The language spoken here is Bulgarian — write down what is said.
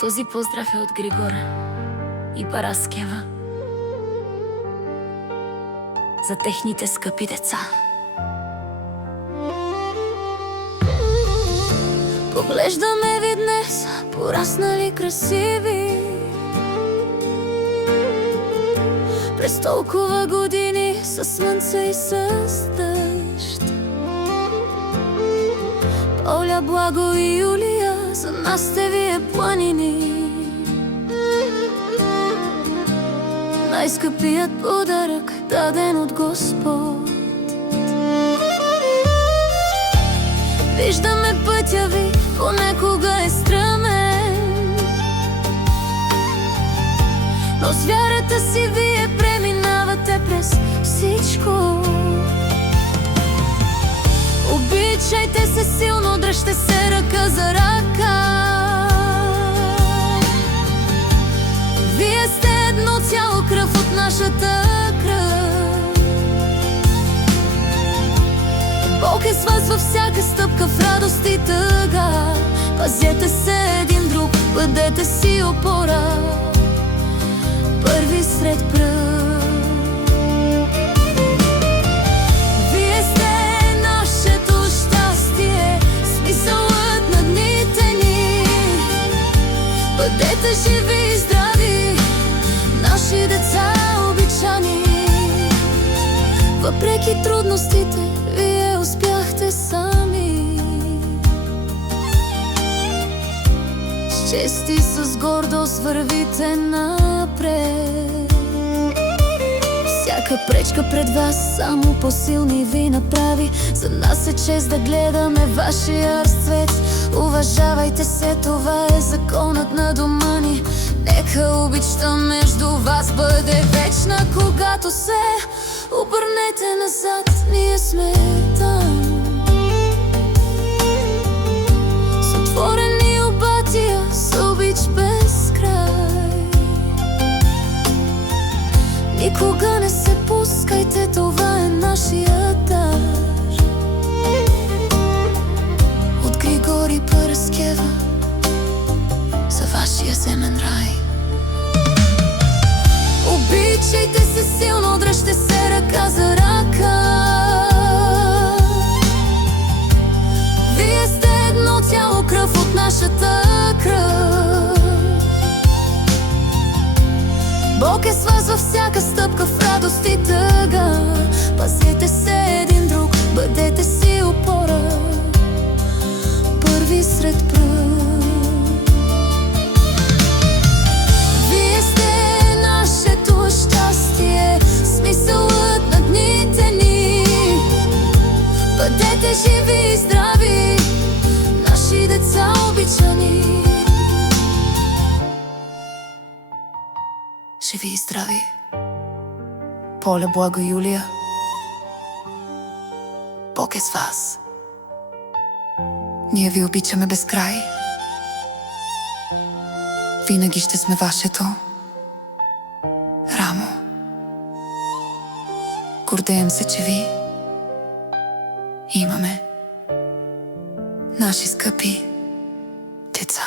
Този поздрав е от Григор и Параскева за техните скъпи деца. Поглеждаме ви днес, пораснали красиви, през толкова години със слънце и с дъжд. Оля, Благо и Юлия, за нас сте вие планини. Най-скъпият подарък, даден от Господ. Виждаме пътя ви, понекога е стръмен, но с вярата си вие преминавате през всичко. Обичайте се силно, дръжте се ръка за ръка. Вие сте едно цяло, кръв от нашата кръв. Бог е с вас във всяка стъпка, в радост и тъга. Пазете се един друг, бъдете си опора, първи сред пръв. Бъдете живи и здрави, наши деца обичани. Въпреки трудностите, вие успяхте сами. С чест и с гордост вървите напред. Всяка пречка пред вас само по-силни ви направи. За нас е чест да гледаме вашия разцвет. Уважавайте се, това е законът на дома ни. Нека обичта между вас бъде вечна. Когато се обърнете назад, ние сме там. С отворени обятия, с обич без край. Никога не се пускайте, това е нашия дар. От Григор и Параскева за вашия земен рай. Обичайте се силно, дръжте се ръка за ръка. Вие сте едно цяло, кръв от нашата кръв. Бог е с вас във всяка стъпка, в радост и тъга. Пазете се един друг, бъдете си опора, първи сред пръв. Вие сте нашето щастие, смисълът на дните ни. Бъдете живи и здрави, наши деца обичани. Живи и здрави, Оля, Благо и Юлия. Бог е с вас. Ние ви обичаме без край. Винаги ще сме вашето рамо. Гордеем се, че ви имаме, наши скъпи деца.